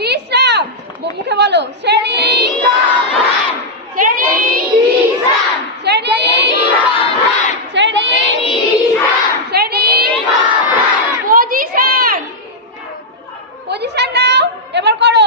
বিশ্রাম মুখে বলো শ্রেণী শ্রেণী শ্রেণী শ্রেণী শ্রেণী পজিশন পজিশন নাও এবার করো